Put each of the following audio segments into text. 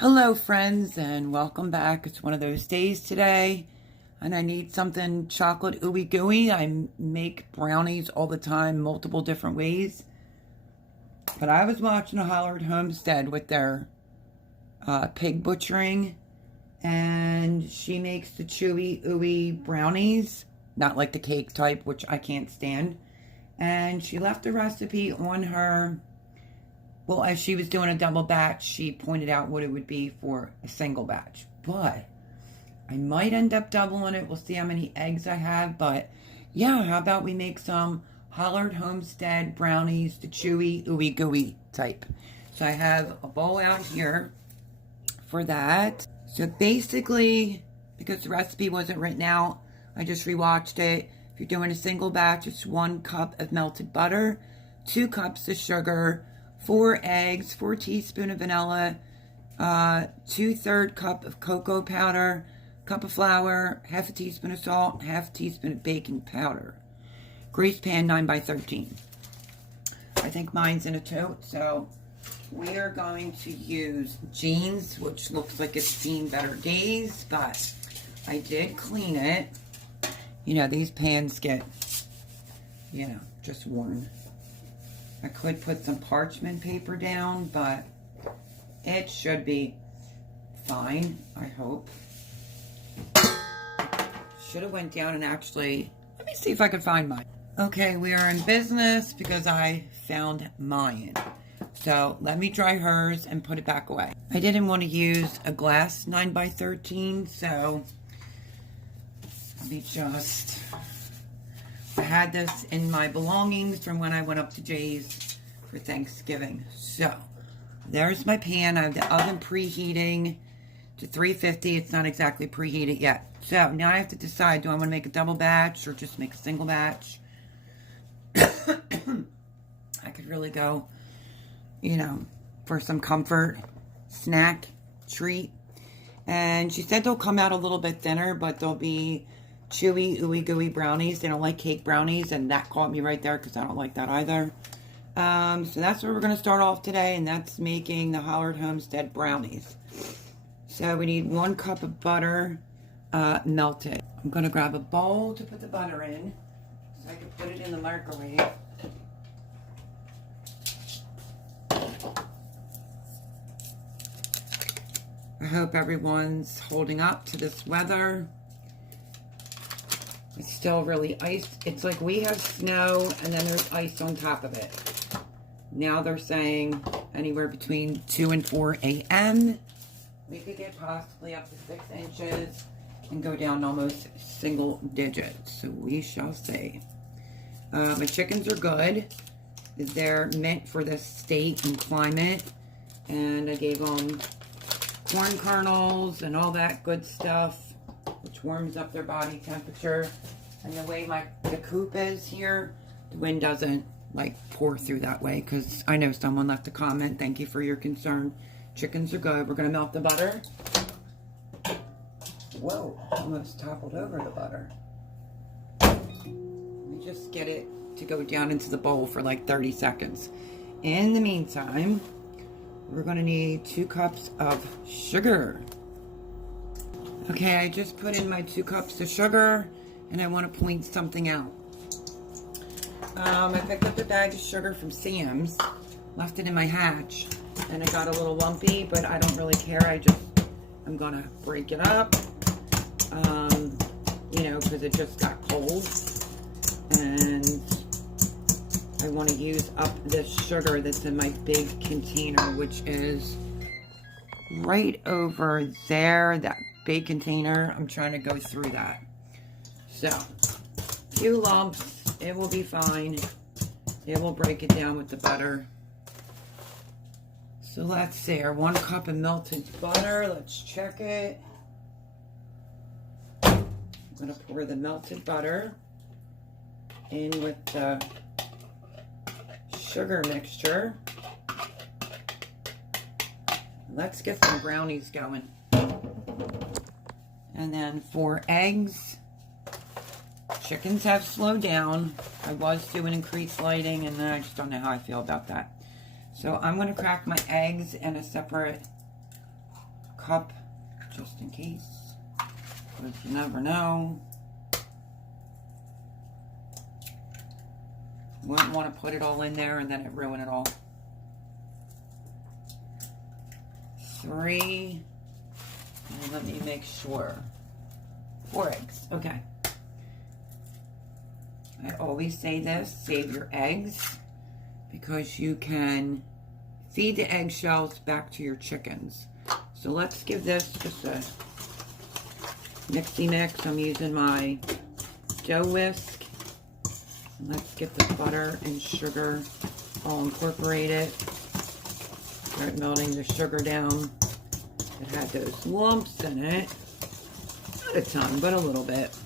Hello friends, and welcome back. It's one of those days today and I need something chocolate ooey gooey. I make brownies all the time, multiple different ways. But I was watching a Hollar Homestead with their pig butchering, and she makes the chewy ooey brownies, not like the cake type, which I can't stand. And she left a recipe on her. Well, as she was doing a double batch, she pointed out what it would be for a single batch. But I might end up doubling it. We'll see how many eggs I have. But yeah, how about we make some Hollar Homestead brownies, the chewy, ooey gooey type. So I have a bowl out here for that. So basically, because the recipe wasn't written out, I just rewatched it. If you're doing a single batch, it's 1 cup of melted butter, 2 cups of sugar, 4 eggs, 4 teaspoons of vanilla, 2/3 cup of cocoa powder, cup of flour, half a teaspoon of salt, half a teaspoon of baking powder. Grease pan 9x13. I think mine's in a tote, so we are going to use jeans, which looks like it's seen better days, but I did clean it. You know, these pans get, just worn. I could put some parchment paper down, but it should be fine, I hope. Should have went down and actually, let me see if I can find mine. Okay, we are in business because I found mine. So let me dry hers and put it back away. I didn't want to use a glass 9x13, so let me just... I had this in my belongings from when I went up to Jay's for Thanksgiving. So, there's my pan. I have the oven preheating to 350. It's not exactly preheated yet. So, now I have to decide, do I want to make a double batch or just make a single batch? I could really go, for some comfort, snack, treat. And she said they'll come out a little bit thinner, but they'll be chewy, ooey gooey brownies. They don't like cake brownies, and that caught me right there because I don't like that either. So that's where we're going to start off today, and that's making the Hollar Homestead brownies. So we need 1 cup of butter melted. I'm going to grab a bowl to put the butter in so I can put it in the microwave. I hope everyone's holding up to this weather. It's still really ice. It's like we have snow and then there's ice on top of it. Now they're saying anywhere between 2 and 4 a.m. we could get possibly up to 6 inches and go down almost single digits. So we shall see. My chickens are good. They're meant for this state and climate. And I gave them corn kernels and all that good stuff, which warms up their body temperature. And the way the coop is here, the wind doesn't pour through that way, because I know someone left a comment. Thank you for your concern. Chickens are good. We're going to melt the butter. Whoa, almost toppled over the butter. Let me just get it to go down into the bowl for 30 seconds. In the meantime, we're going to need 2 cups of sugar. Okay, I just put in my 2 cups of sugar, and I want to point something out. I picked up a bag of sugar from Sam's, left it in my hatch, and it got a little lumpy, but I don't really care. I'm going to break it up, because it just got cold, and I want to use up this sugar that's in my big container, which is right over there, that big container. I'm trying to go through that. So, few lumps, it will be fine. It will break it down with the butter. So let's see, our 1 cup of melted butter. Let's check it. I'm going to pour the melted butter in with the sugar mixture. Let's get some brownies going. And then 4 eggs. Chickens have slowed down. I was doing increased lighting, and then I just don't know how I feel about that. So I'm going to crack my eggs in a separate cup just in case, because you never know. Wouldn't want to put it all in there and then it ruin it all. 3, and let me make sure. 4 eggs, okay. I always say this, save your eggs, because you can feed the eggshells back to your chickens. So let's give this just a mixy mix. I'm using my dough whisk. Let's get the butter and sugar all incorporated. Start melting the sugar down. It had those lumps in it. Not a ton, but a little bit.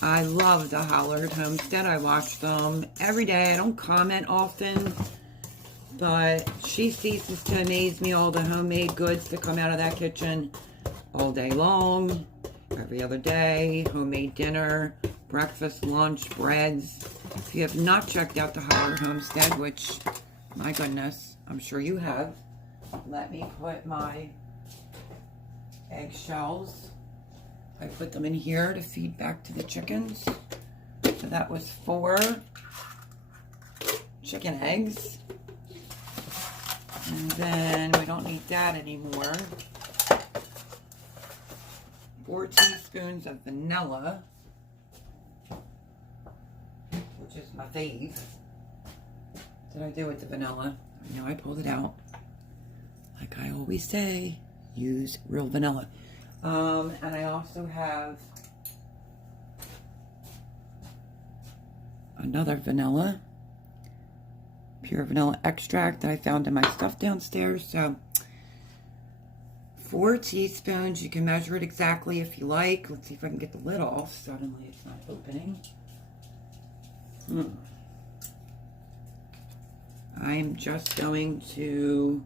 I love the Hollar Homestead. I watch them every day. I don't comment often, but she ceases to amaze me, all the homemade goods that come out of that kitchen all day long, every other day. Homemade dinner, breakfast, lunch, breads. If you have not checked out the Hollar Homestead, which, my goodness, I'm sure you have, let me put my eggshells. I put them in here to feed back to the chickens. So that was 4 chicken eggs. And then we don't need that anymore. 4 teaspoons of vanilla, which is my fave. What did I do with the vanilla? I know I pulled it out. Like I always say, use real vanilla. And I also have another vanilla, pure vanilla extract that I found in my stuff downstairs. So 4 teaspoons. You can measure it exactly if you like. Let's see if I can get the lid off. Suddenly it's not opening. I'm just going to,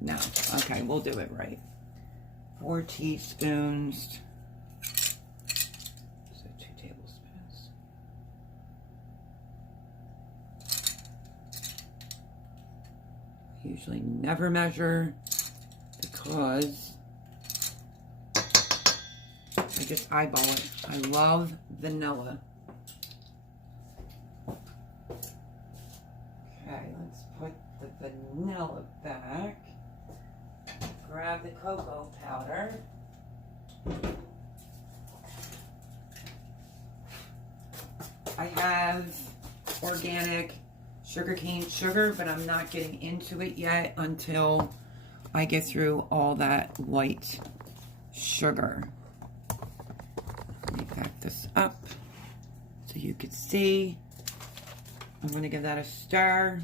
no, okay, we'll do it right. 4 teaspoons, so 2 tablespoons. I usually never measure because I just eyeball it. I love vanilla. Okay, let's put the vanilla back. Grab the cocoa powder. I have organic sugarcane sugar, but I'm not getting into it yet until I get through all that white sugar. Let me back this up so you can see. I'm going to give that a stir.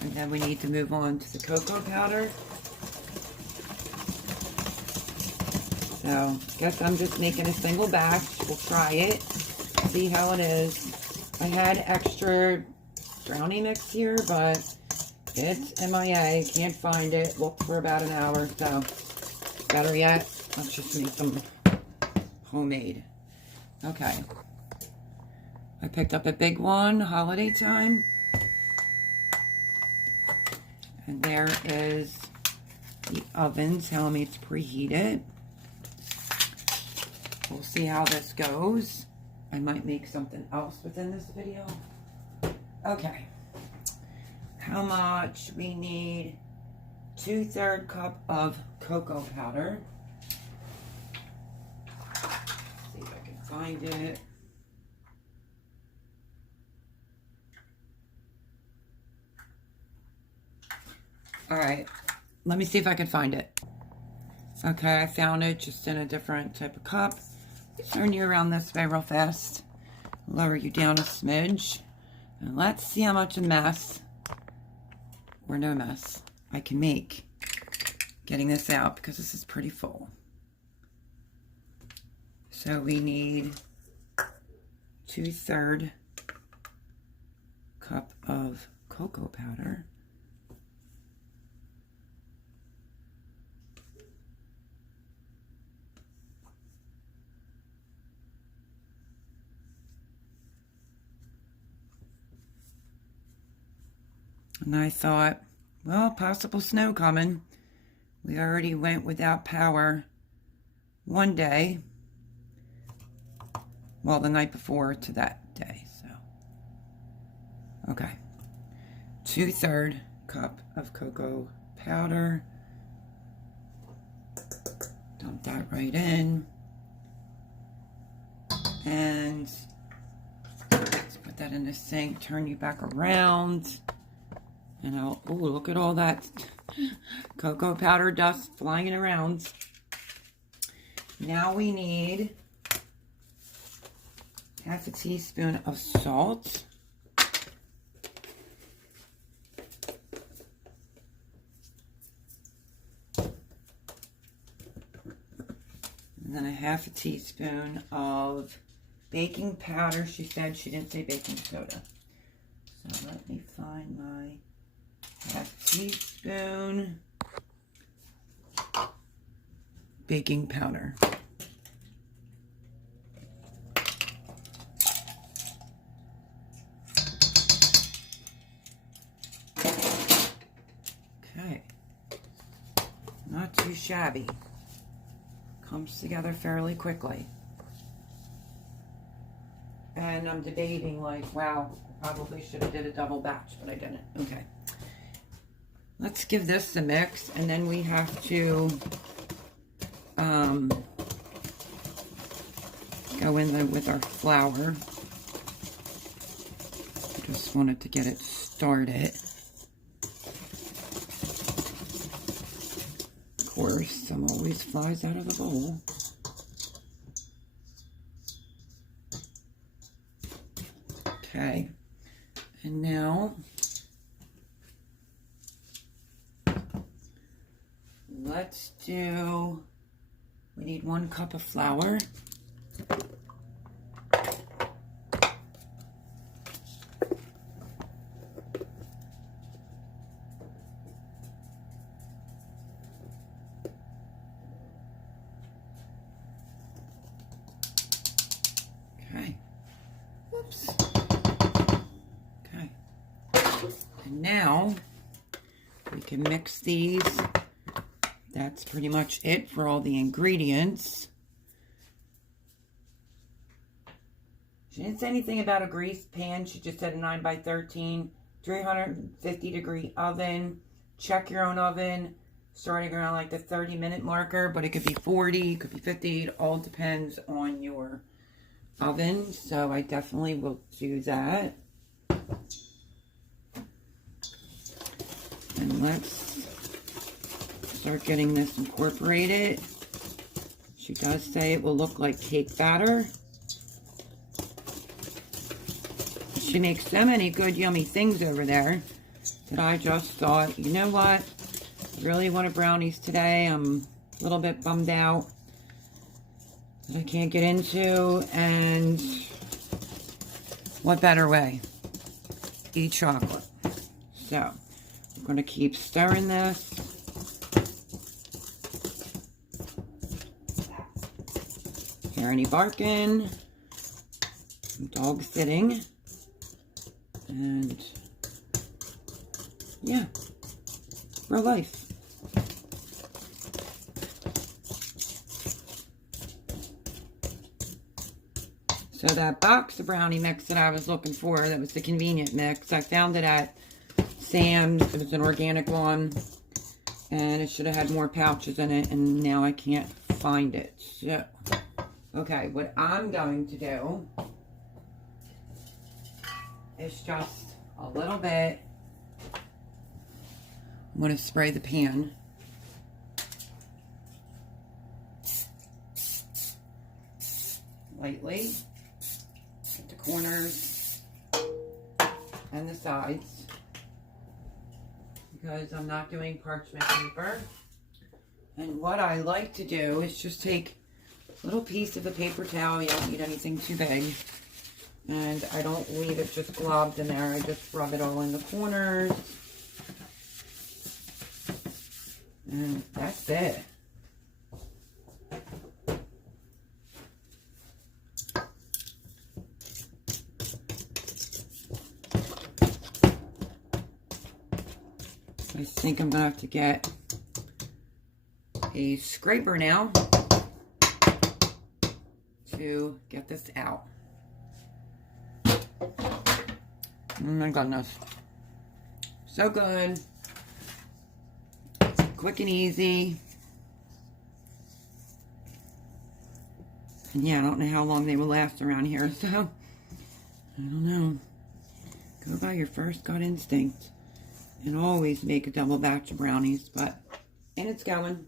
And then we need to move on to the cocoa powder. So, I guess I'm just making a single batch. We'll try it, see how it is. I had extra brownie mix here, but it's MIA. Can't find it. Looked for about an hour, so better yet, let's just make some homemade. Okay. I picked up a big one, holiday time. And there is the oven telling me it's preheated. We'll see how this goes. I might make something else within this video. Okay. How much? We need 2/3 cup of cocoa powder. See if I can find it. All right, let me see if I can find it. Okay, I found it, just in a different type of cup. Turn you around this way real fast. Lower you down a smidge. And let's see how much a mess, or no mess, I can make getting this out, because this is pretty full. So we need 2/3 cup of cocoa powder. And I thought, well, possible snow coming. We already went without power one day. Well, the night before to that day, so. Okay. 2/3 cup of cocoa powder. Dump that right in. And let's put that in the sink. Turn you back around. And oh, look at all that cocoa powder dust flying around. Now we need 1/2 teaspoon of salt. And then 1/2 teaspoon of baking powder. She said she didn't say baking soda. So let me find my 1/2 teaspoon baking powder. Okay. Not too shabby. Comes together fairly quickly. And I'm debating, like, wow, probably should have did a double batch, but I didn't. Okay. Let's give this a mix, and then we have to go in there with our flour. Just wanted to get it started. Of course, some always flies out of the bowl. Okay, and now we need 1 cup of flour. Okay. Whoops. Okay. And now we can mix these. That's pretty much it for all the ingredients. She didn't say anything about a greased pan. She just said a 9x13, 350-degree oven. Check your own oven, starting around like the 30-minute marker, but it could be 40, it could be 50. It all depends on your oven, so I definitely will do that. And let's start getting this incorporated. She does say it will look like cake batter. She makes so many good, yummy things over there that I just thought, you know what? I really wanted brownies today. I'm a little bit bummed out that I can't get into, and what better way? Eat chocolate. So, I'm going to keep stirring this. Hear any barking? Dog sitting. And yeah, for life. So that box of brownie mix that I was looking for, that was the convenient mix, I found it at Sam's. It was an organic one, and it should have had more pouches in it, and now I can't find it. So, okay, what I'm going to do is just a little bit. I'm going to spray the pan. Lightly. At the corners and the sides. Because I'm not doing parchment paper. And what I like to do is just take a little piece of a paper towel. You don't need anything too big. And I don't leave it just globbed in there. I just rub it all in the corners. And that's it. I think I'm gonna have to get a scraper now to get this out. Oh my goodness. So good. Quick and easy. And yeah, I don't know how long they will last around here, so I don't know. Go by your first gut instinct. And always make a double batch of brownies, and it's going.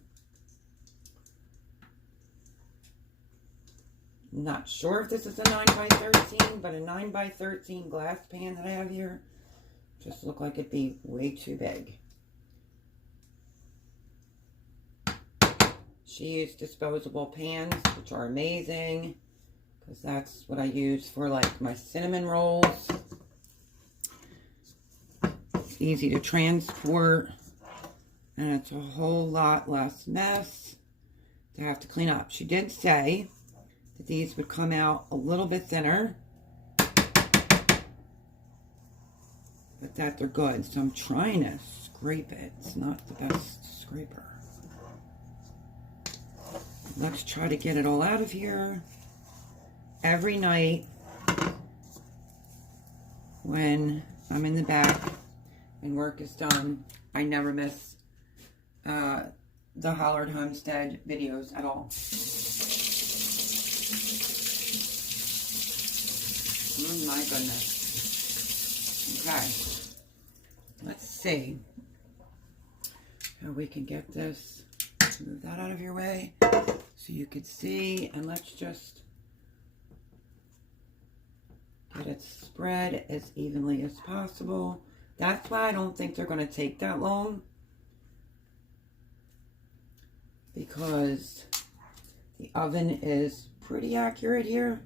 Not sure if this is a 9 by 13, but a 9 by 13 glass pan that I have here just looked like it'd be way too big. She used disposable pans, which are amazing, because that's what I use for like my cinnamon rolls. It's easy to transport, and it's a whole lot less mess to have to clean up. She did say that these would come out a little bit thinner, but that they're good. So I'm trying to scrape it. It's not the best scraper. Let's try to get it all out of here. Every night when I'm in the back and work is done, I never miss the Hollar Homestead videos at all. Oh my goodness. Okay. Let's see how we can get this. Move that out of your way so you could see, and let's just get it spread as evenly as possible. That's why I don't think they're going to take that long, because the oven is pretty accurate here.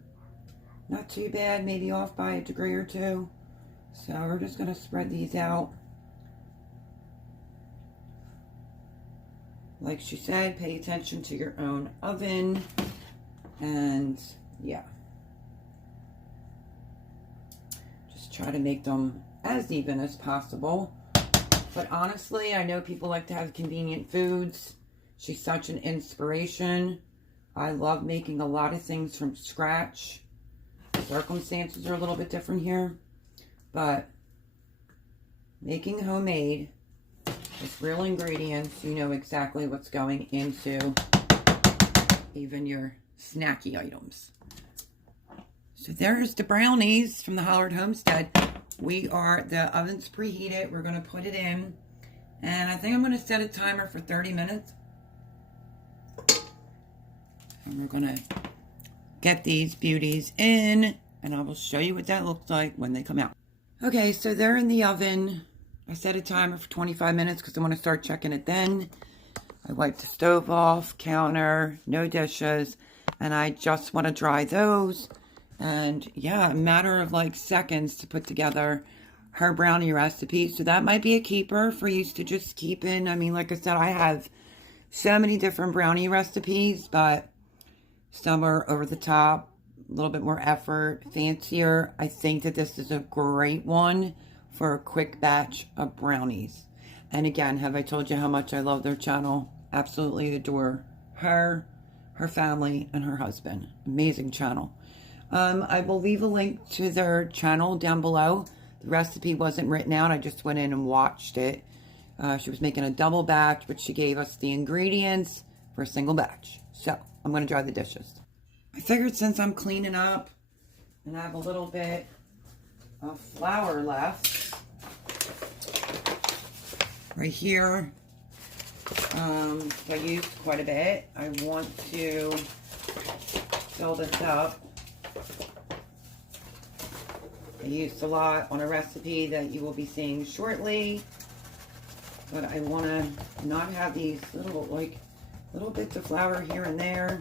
Not too bad, maybe off by a degree or two. So we're just going to spread these out. Like she said, pay attention to your own oven. And yeah. Just try to make them as even as possible. But honestly, I know people like to have convenient foods. She's such an inspiration. I love making a lot of things from scratch. Circumstances are a little bit different here. But making homemade with real ingredients, you know exactly what's going into even your snacky items. So there's the brownies from the Hollar Homestead. The oven's preheated. We're going to put it in. And I think I'm going to set a timer for 30 minutes. And we're going to get these beauties in. And I will show you what that looks like when they come out. Okay, so they're in the oven. I set a timer for 25 minutes because I want to start checking it then. I wiped the stove off, counter, no dishes, and I just want to dry those. And yeah, a matter of like seconds to put together her brownie recipe. So that might be a keeper for you to just keep in. I mean, like I said, I have so many different brownie recipes, but some are over the top, a little bit more effort, fancier. I think that this is a great one for a quick batch of brownies. And again, have I told you how much I love their channel? Absolutely adore her, her family, and her husband. Amazing channel. I will leave a link to their channel down below. The recipe wasn't written out. I just went in and watched it. She was making a double batch, but she gave us the ingredients for a single batch. So I'm going to dry the dishes. I figured since I'm cleaning up and I have a little bit of flour left right here, I used quite a bit. I want to fill this up. I used a lot on a recipe that you will be seeing shortly, but I want to not have these little bits of flour here and there,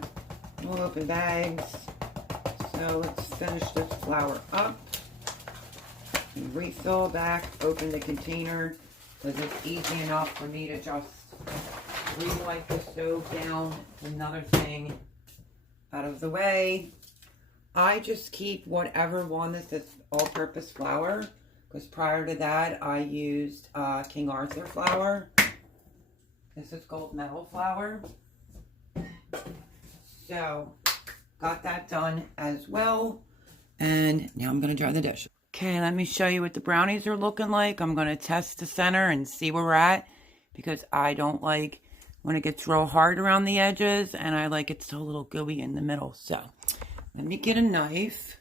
little open bags. So let's finish this flour up. And refill back, open the container, because it's easy enough for me to just relight the stove down. Another thing out of the way. I just keep whatever one that says all-purpose flour. because prior to that I used King Arthur flour. This is gold medal flour. So got that done as well. And now I'm going to dry the dish. Okay, let me show you what the brownies are looking like. I'm going to test the center and see where we're at, because I don't like when it gets real hard around the edges, and I like it still a little gooey in the middle. So let me get a knife.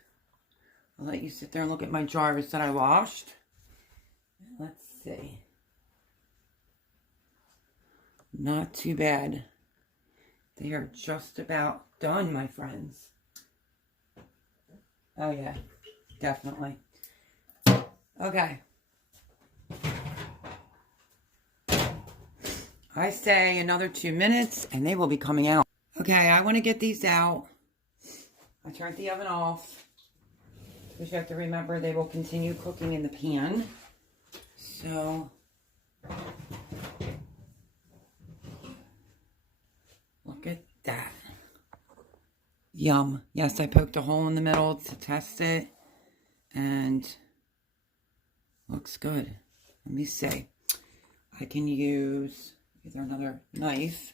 I'll let you sit there and look at my jars that I washed. Let's see. Not too bad. They are just about done, my friends. Oh yeah, definitely. Okay. I say another 2 minutes and they will be coming out. Okay, I want to get these out. I turned the oven off, because you have to remember they will continue cooking in the pan. So, look at that. Yum. Yes, I poked a hole in the middle to test it, and looks good. Let me see. I can use either another knife,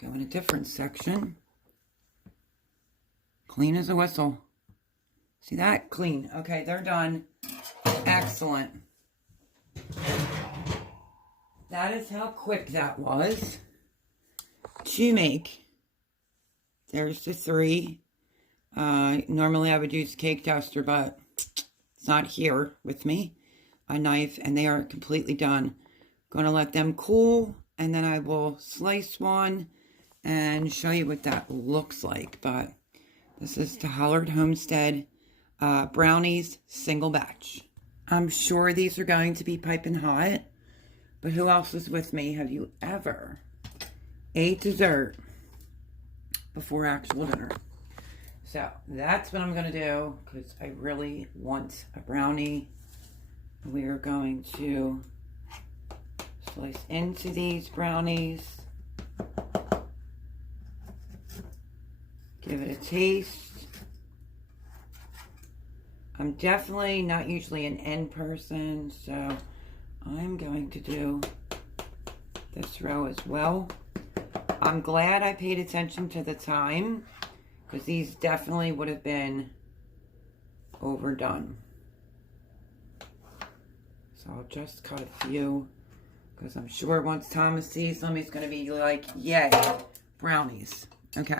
go in a different section. Clean as a whistle. See that? Clean. Okay, they're done. Excellent. That is how quick that was to make. There's the 3. Normally I would use cake tester, but it's not here with me. A knife, and they are completely done. Going to let them cool, and then I will slice one and show you what that looks like. But this is the Hollar Homestead brownies single batch. I'm sure these are going to be piping hot, but who else is with me? Have you ever ate dessert before actual dinner? So that's what I'm going to do, because I really want a brownie. We are going to slice into these brownies. Give it a taste. I'm definitely not usually an end person, so I'm going to do this row as well. I'm glad I paid attention to the time, because these definitely would have been overdone. So I'll just cut a few, because I'm sure once Thomas sees them, he's going to be like, yay, brownies. Okay.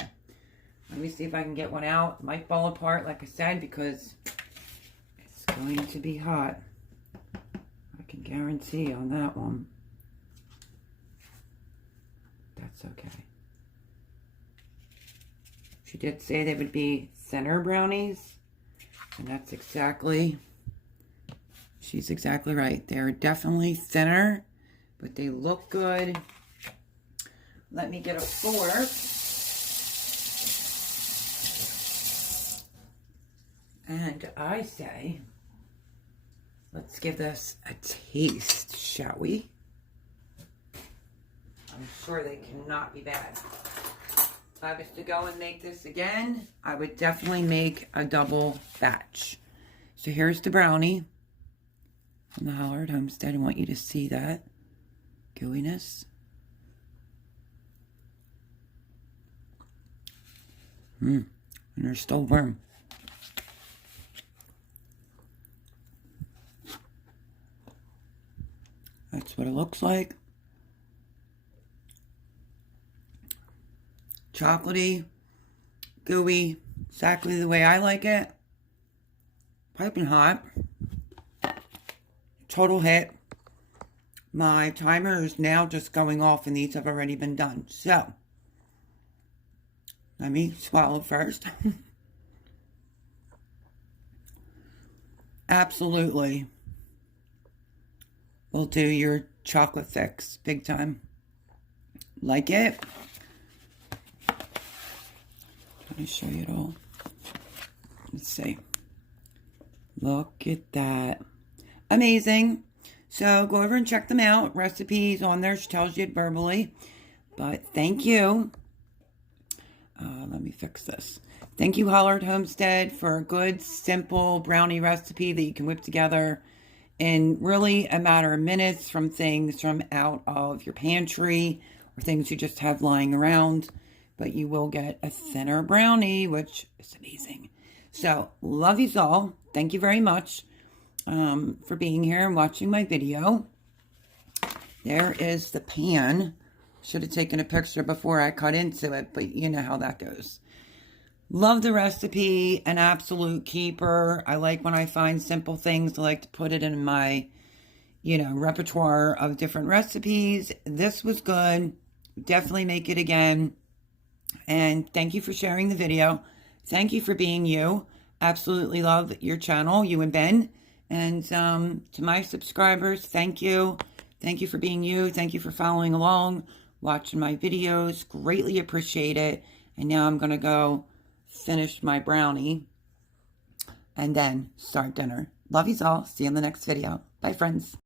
Let me see if I can get one out. It might fall apart, like I said, because it's going to be hot. I can guarantee on that one. That's okay. She did say they would be thinner brownies, and that's exactly, she's exactly right. They're definitely thinner, but they look good. Let me get a fork. And I say, let's give this a taste, shall we? I'm sure they cannot be bad. If I was to go and make this again, I would definitely make a double batch. So here's the brownie from the Hollar Homestead. I want you to see that gooiness. And they're still warm. That's what it looks like. Chocolatey, gooey, exactly the way I like it. Piping hot. Total hit. My timer is now just going off, and these have already been done. So, let me swallow first. Absolutely. Will do your chocolate fix big time. Like it? Let me show you it all. Let's see. Look at that. Amazing. So go over and check them out. Recipes on there. She tells you it verbally. But thank you. Let me fix this. Thank you, Hollar Homestead, for a good, simple brownie recipe that you can whip together in really a matter of minutes from things from out of your pantry or things you just have lying around. But you will get a thinner brownie, which is amazing. So, love you all. Thank you very much for being here and watching my video. There is the pan. Should have taken a picture before I cut into it, but you know how that goes. Love the recipe, an absolute keeper. I like when I find simple things. I like to put it in my, repertoire of different recipes. This was good. Definitely make it again. And thank you for sharing the video. Thank you for being you. Absolutely love your channel, you and Ben. And to my subscribers, thank you. Thank you for being you. Thank you for following along, watching my videos. Greatly appreciate it. And now I'm going to go finish my brownie and then start dinner. Love you all. See you in the next video. Bye, friends.